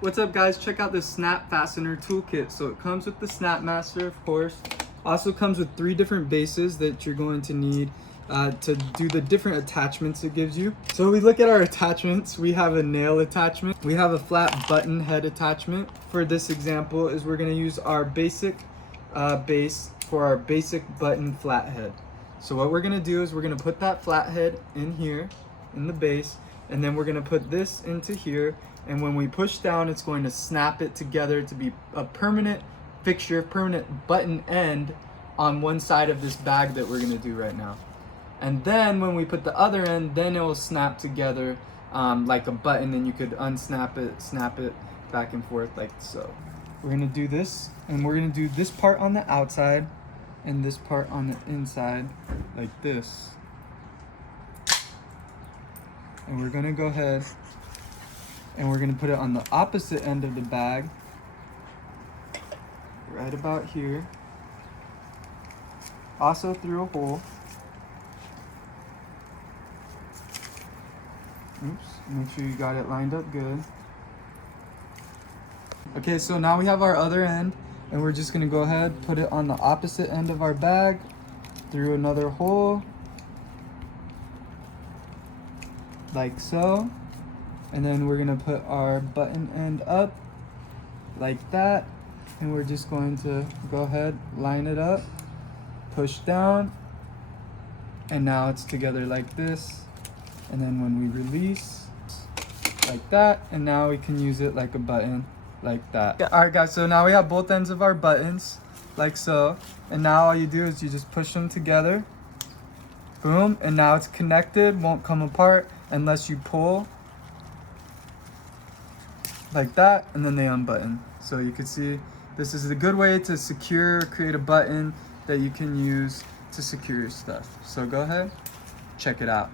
What's up guys, check out this snap fastener toolkit. So it comes with the snap master, of course. Also comes with 3 different bases that you're going to need to do the different attachments it gives you. So we look at our attachments. We have a nail attachment. We have a flat button head attachment. For this example is we're gonna use our basic base for our basic button flathead. So what we're gonna do is we're gonna put that flathead in here, in the base, and then we're gonna put this into here, and when we push down, it's going to snap it together to be a permanent fixture, permanent button end on one side of this bag that we're gonna do right now. And then when we put the other end, then it will snap together like a button, and you could unsnap it, snap it back and forth like so. We're gonna do this, and we're gonna do this part on the outside and this part on the inside like this. And we're gonna go ahead and we're gonna put it on the opposite end of the bag, right about here, also through a hole. Oops, make sure you got it lined up good. Okay, so now we have our other end, and we're just gonna go ahead, put it on the opposite end of our bag, through another hole, like so. And then we're gonna put our button end up like that, and we're just going to go ahead, line it up, push down, and now it's together like this. And then when we release, like that, and now we can use it like a button, like that. Yeah, all right guys, so now we have both ends of our buttons, like so. And now all you do is you just push them together, boom, and now it's connected, won't come apart unless you pull, like that, and then they unbutton. So you can see this is a good way to create a button that you can use to secure your stuff. So go ahead, check it out.